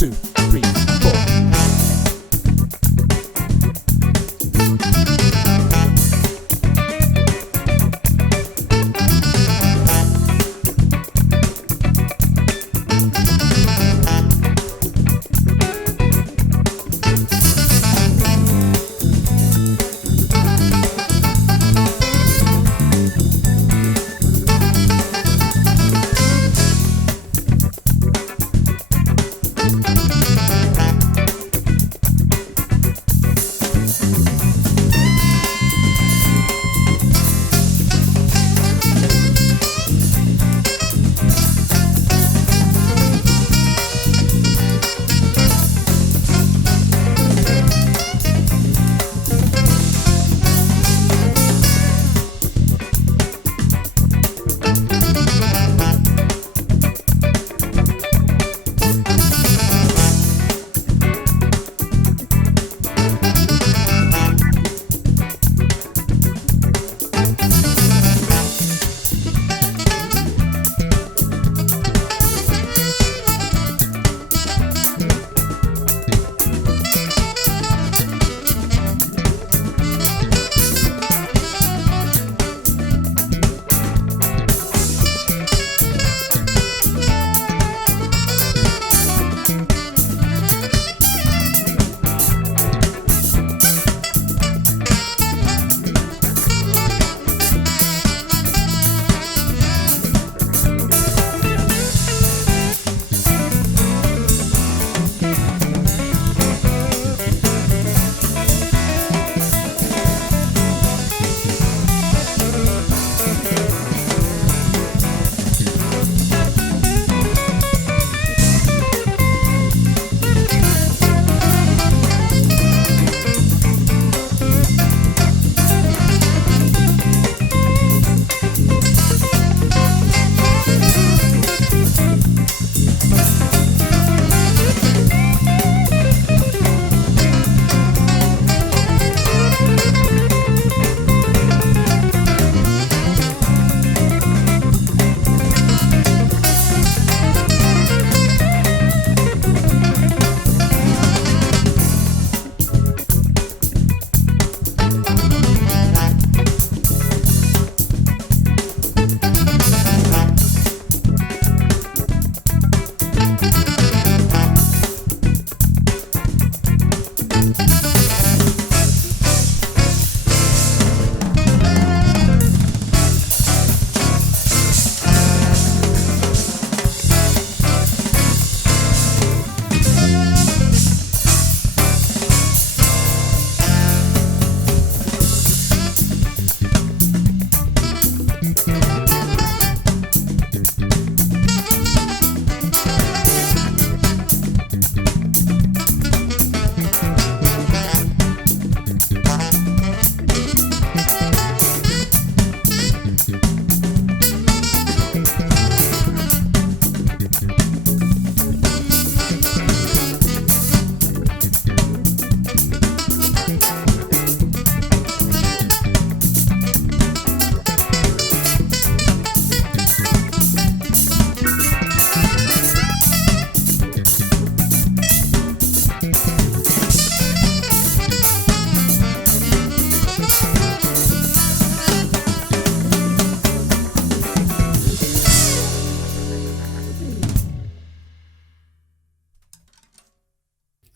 2, 3, 4.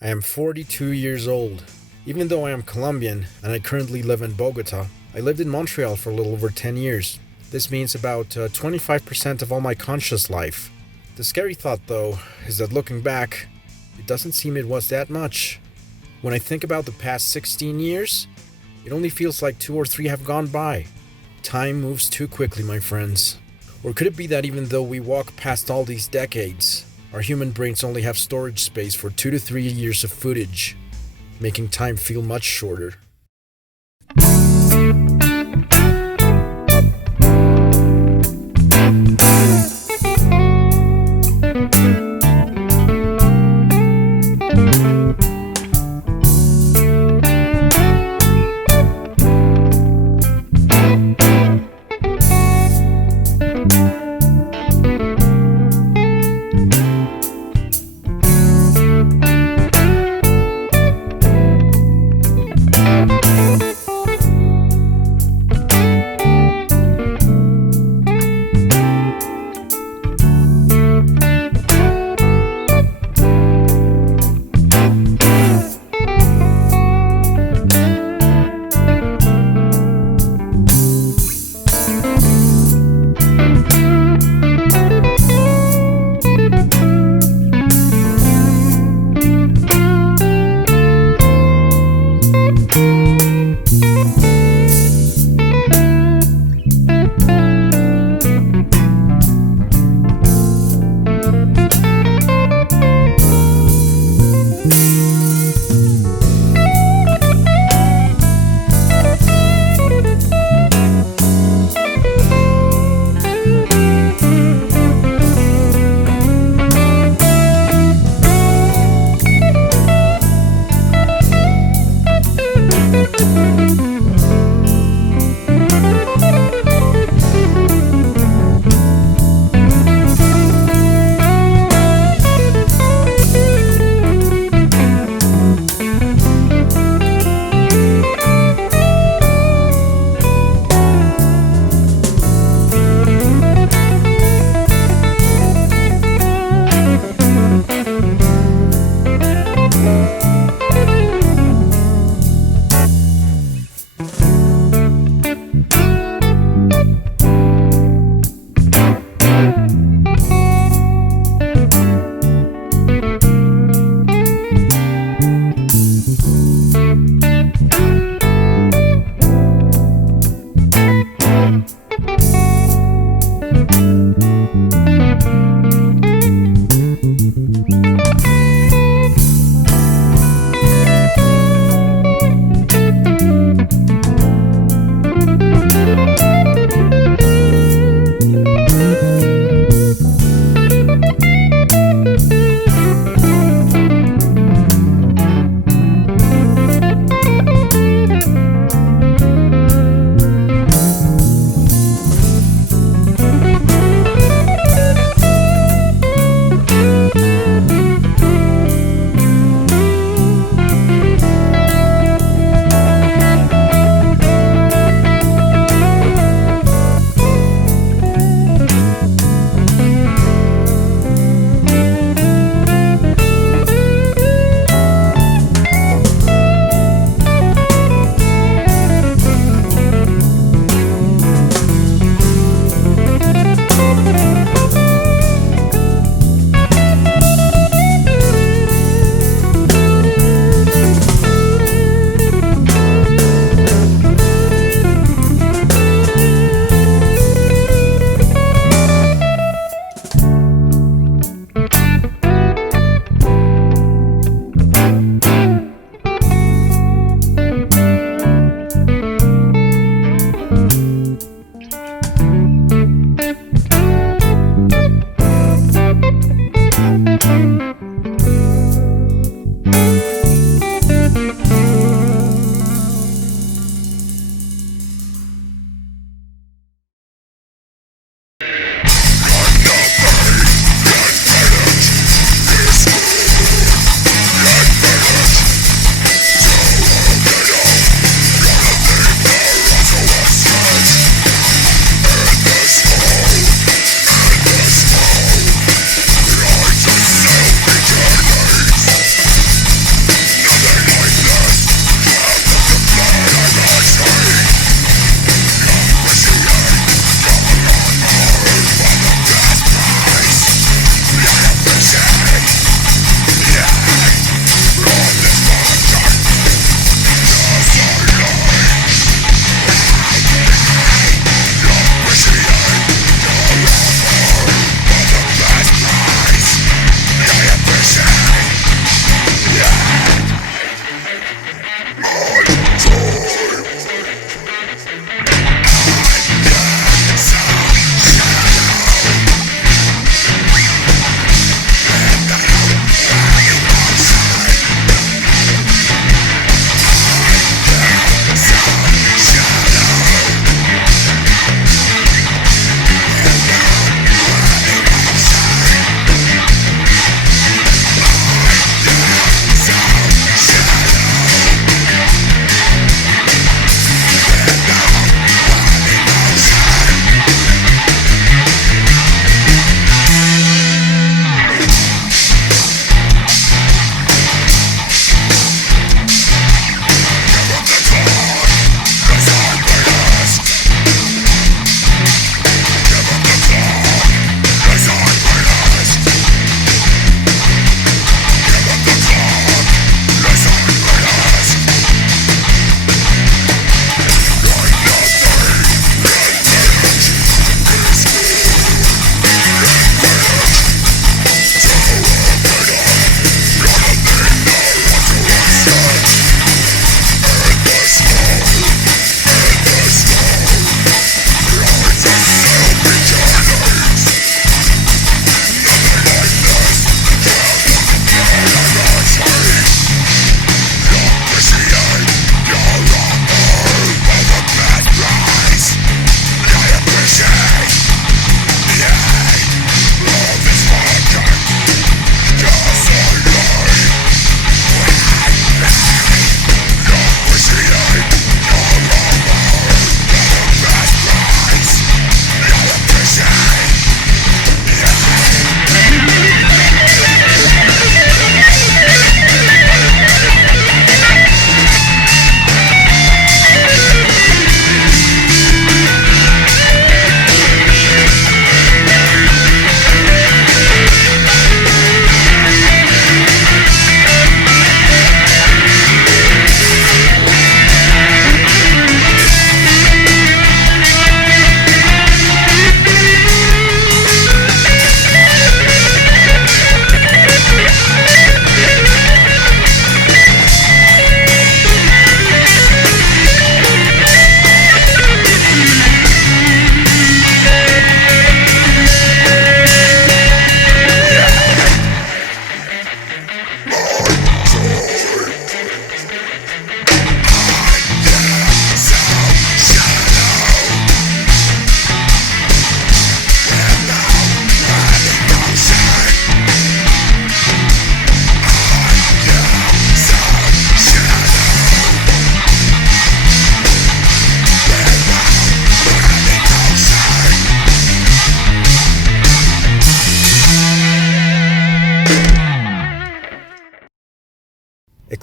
I am 42 years old. Even though I am Colombian and I currently live in Bogota, I lived in Montreal for a little over 10 years. This means about 25% of all my conscious life. The scary thought, though, is that looking back, it doesn't seem it was that much. When I think about the past 16 years, it only feels like 2 or 3 have gone by. Time moves too quickly, my friends. Or could it be that even though we walk past all these decades, our human brains only have storage space for 2 to 3 years of footage, making time feel much shorter?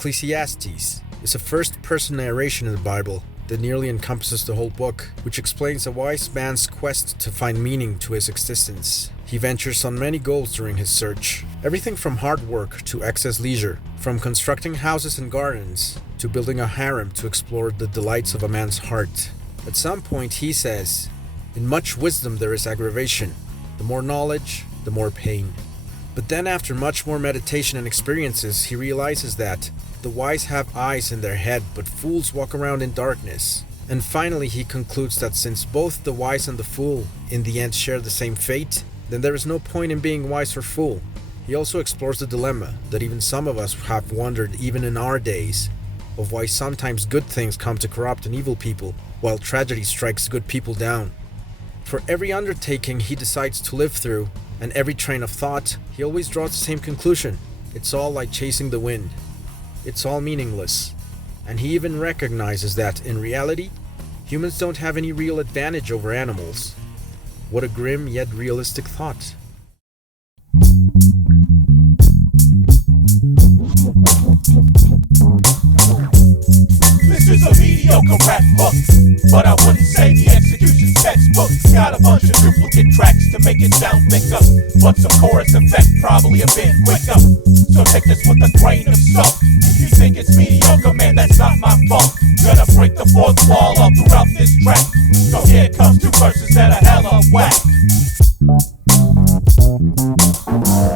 Ecclesiastes is a first-person narration in the Bible that nearly encompasses the whole book, which explains a wise man's quest to find meaning to his existence. He ventures on many goals during his search, everything from hard work to excess leisure, from constructing houses and gardens to building a harem to explore the delights of a man's heart. At some point he says, "In much wisdom there is aggravation. The more knowledge, the more pain." But then after much more meditation and experiences, he realizes that the wise have eyes in their head, but fools walk around in darkness. And finally he concludes that since both the wise and the fool in the end share the same fate, then there is no point in being wise or fool. He also explores the dilemma that even some of us have wondered even in our days, of why sometimes good things come to corrupt and evil people, while tragedy strikes good people down. For every undertaking he decides to live through, and every train of thought, he always draws the same conclusion. It's all like chasing the wind. It's all meaningless. And he even recognizes that, in reality, humans don't have any real advantage over animals. What a grim yet realistic thought. This is a mediocre rap book, but I wouldn't say the execution textbook. Got a bunch of duplicate tracks to make it sound thicker, but some chorus effect probably a bit quicker. So take this with a grain of salt. If you think it's mediocre, man, that's not my fault. Gonna break the fourth wall all throughout this track. So here comes two verses that are hella whack.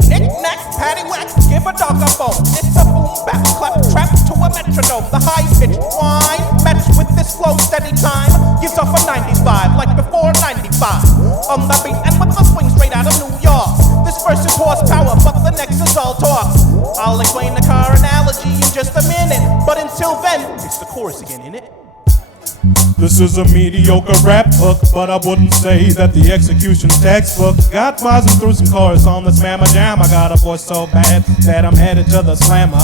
Knick-knack, paddywhack, give a dog a bone. It's a boom bap, clap trap to a metronome. The high-pitched whine matched with this slow steady time gives off a 90s vibe, like before 95. On the beat and with the swing straight out of New York. This verse is horsepower, but the next is all talk. I'll explain the car analogy in just a minute, but until then, it's the chorus again, innit? This is a mediocre rap hook, but I wouldn't say that the execution's textbook. Got rising through some chorus on this mamma jam. I got a voice so bad that I'm headed to the slammer.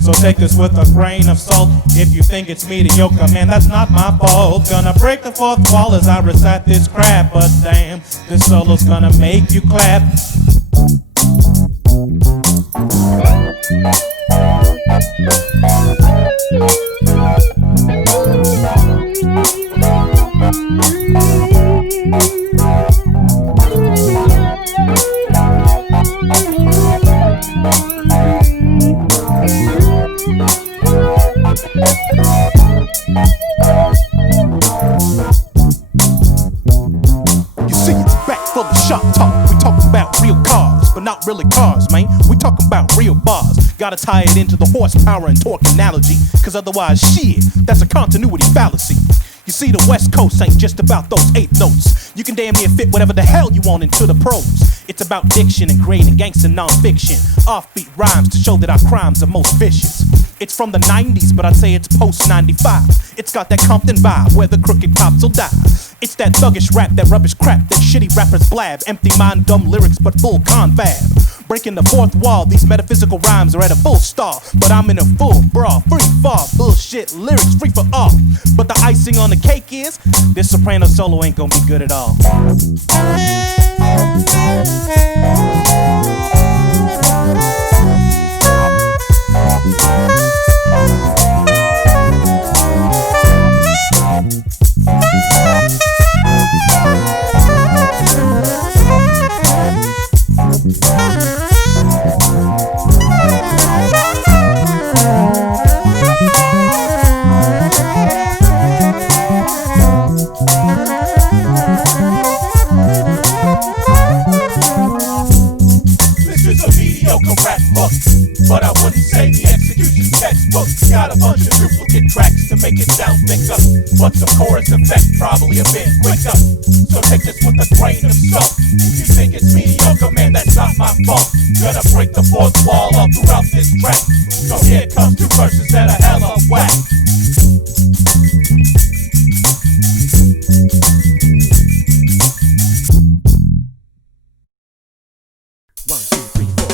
So take this with a grain of salt. If you think it's mediocre, man, that's not my fault. Gonna break the fourth wall as I recite this crap, but damn, this solo's gonna make you clap. You see, it's back full of shop talk. We talking about real cars, but not really cars, man. We talking about real bars. Gotta tie it into the horsepower and torque analogy, cause otherwise, shit, that's a continuity fallacy. You see, the West Coast ain't just about those 8 notes. You can damn near fit whatever the hell you want into the prose. It's about diction and creating gangster non-fiction. Offbeat rhymes to show that our crimes are most vicious. It's from the 90s, but I'd say it's post-95. It's got that Compton vibe where the crooked cops will die. It's that thuggish rap, that rubbish crap that shitty rappers blab. Empty mind, dumb lyrics, but full confab. Breaking the fourth wall, these metaphysical rhymes are at a full star. But I'm in a full bra, free fall, bullshit lyrics, free for all. But the icing on the cake is, this soprano solo ain't gonna be good at all. This is a mediocre rap book, but I wouldn't say the execution textbook. Got a bunch of duplicate tracks to make it sound thicker, but some chorus effect probably a bit quicker. So take this with a grain of salt. If you think it's mediocre, man, that's not my fault. Gonna break the fourth wall all throughout this track. So here comes two verses that are hella whack. One, two, three, four.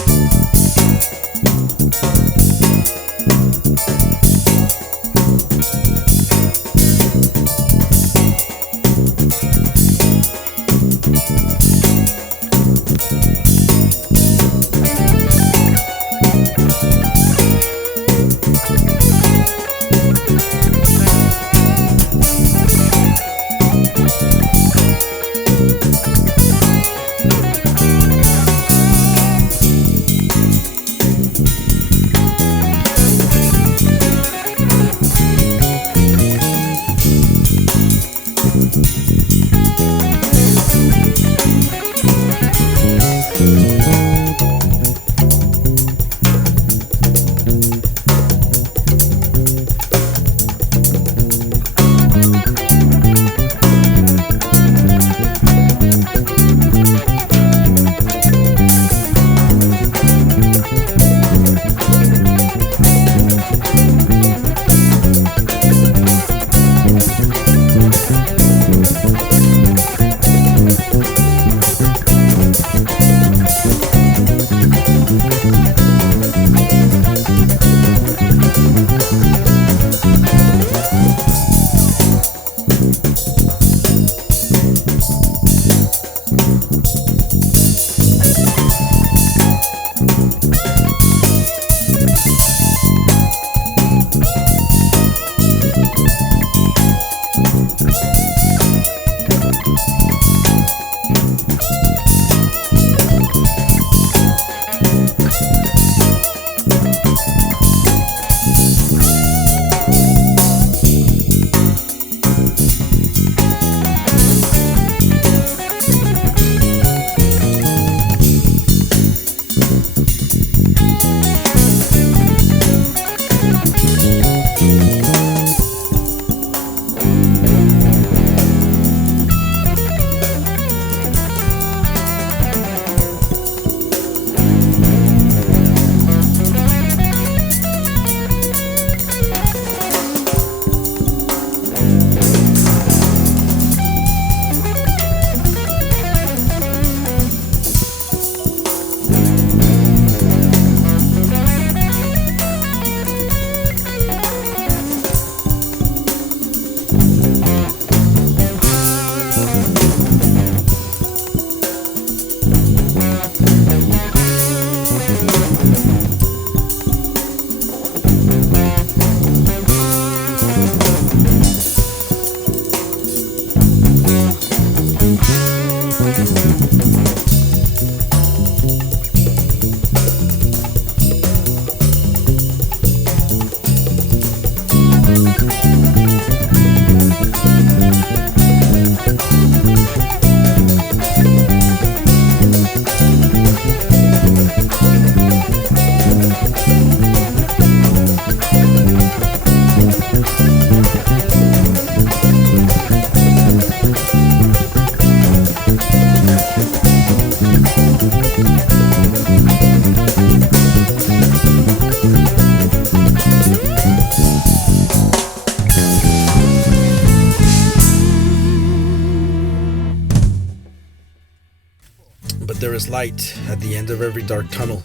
But there is light at the end of every dark tunnel.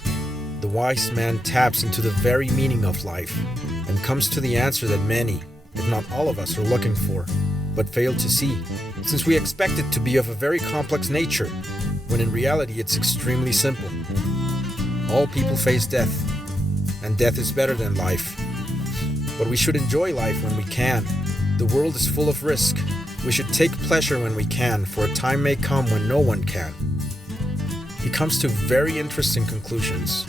The wise man taps into the very meaning of life and comes to the answer that many, if not all of us, are looking for, but fail to see, since we expect it to be of a very complex nature, when in reality it's extremely simple. All people face death, and death is better than life. But we should enjoy life when we can. The world is full of risk. We should take pleasure when we can, for a time may come when no one can. He comes to very interesting conclusions.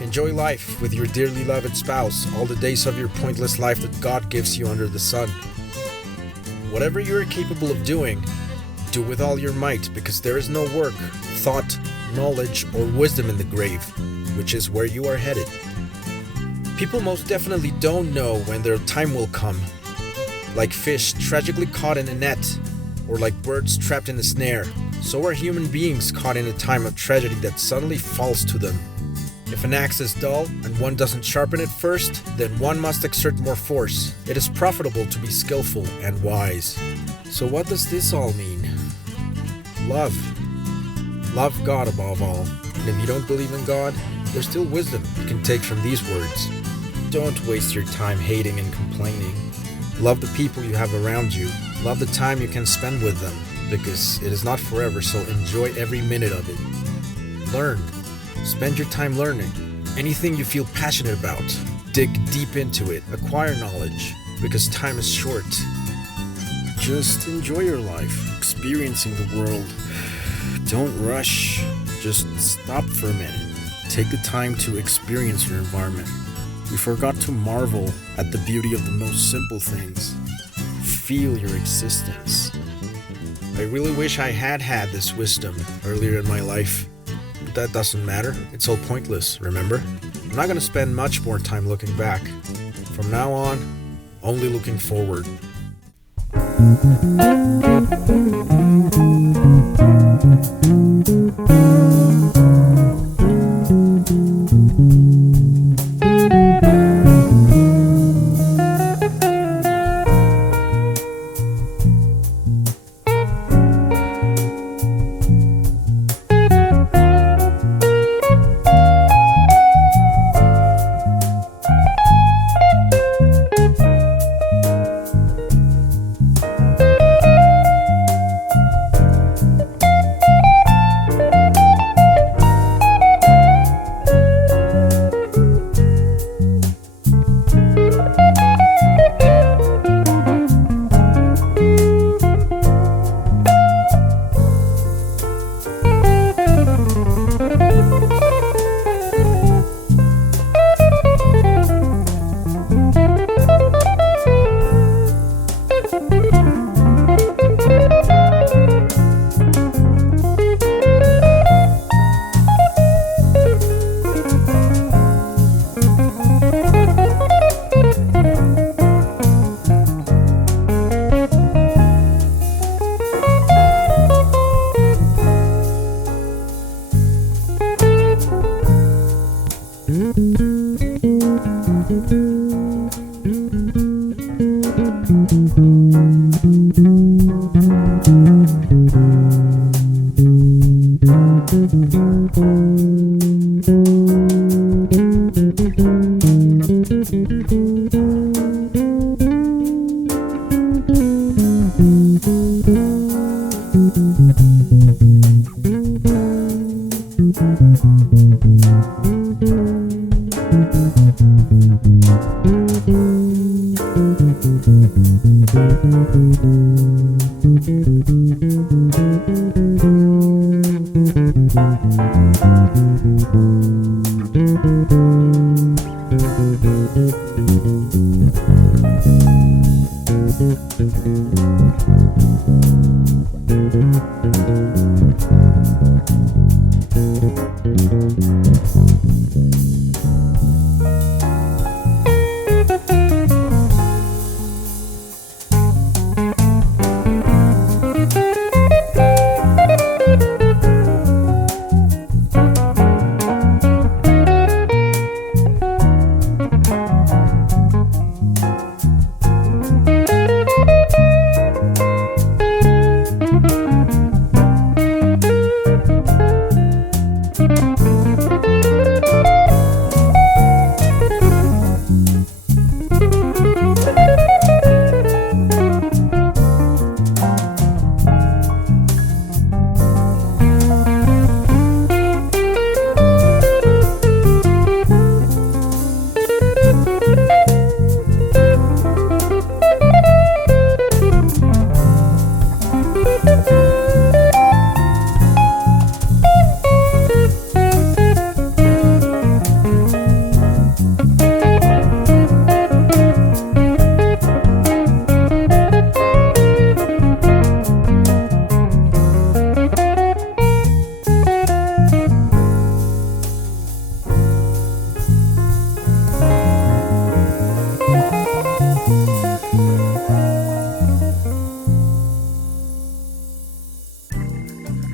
Enjoy life with your dearly loved spouse, all the days of your pointless life that God gives you under the sun. Whatever you are capable of doing, do with all your might, because there is no work, thought, knowledge, or wisdom in the grave, which is where you are headed. People most definitely don't know when their time will come, like fish tragically caught in a net, or like birds trapped in a snare. So are human beings caught in a time of tragedy that suddenly falls to them. If an axe is dull and one doesn't sharpen it first, then one must exert more force. It is profitable to be skillful and wise. So what does this all mean? Love. Love God above all. And if you don't believe in God, there's still wisdom you can take from these words. Don't waste your time hating and complaining. Love the people you have around you. Love the time you can spend with them, because it is not forever, so enjoy every minute of it. Learn. Spend your time learning. Anything you feel passionate about, dig deep into it. Acquire knowledge, because time is short. Just enjoy your life, experiencing the world. Don't rush. Just stop for a minute. Take the time to experience your environment. We forgot to marvel at the beauty of the most simple things. feel your existence. I really wish I had had this wisdom earlier in my life, but that doesn't matter. It's all pointless, remember? I'm not gonna spend much more time looking back. From now on, only looking forward.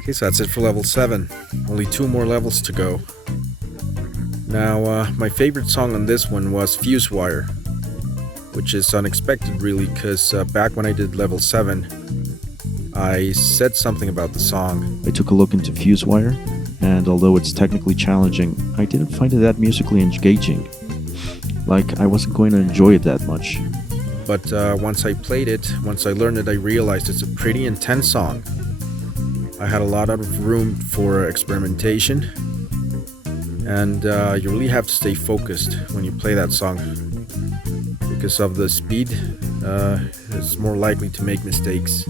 Okay, so that's it for level 7. Only 2 more levels to go. Now, my favorite song on this one was Fuse Wire, which is unexpected really, because back when I did level 7, I said something about the song. I took a look into Fuse Wire, and although it's technically challenging, I didn't find it that musically engaging. Like, I wasn't going to enjoy it that much. But once I played it, once I learned it, I realized it's a pretty intense song. I had a lot of room for experimentation, and you really have to stay focused when you play that song. Because of the speed, it's more likely to make mistakes.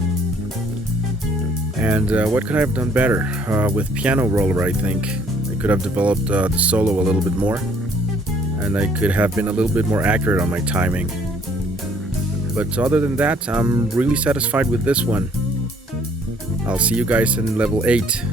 And what could I have done better? With Piano Roller, I think I could have developed the solo a little bit more, and I could have been a little bit more accurate on my timing. But other than that, I'm really satisfied with this one. I'll see you guys in level 8.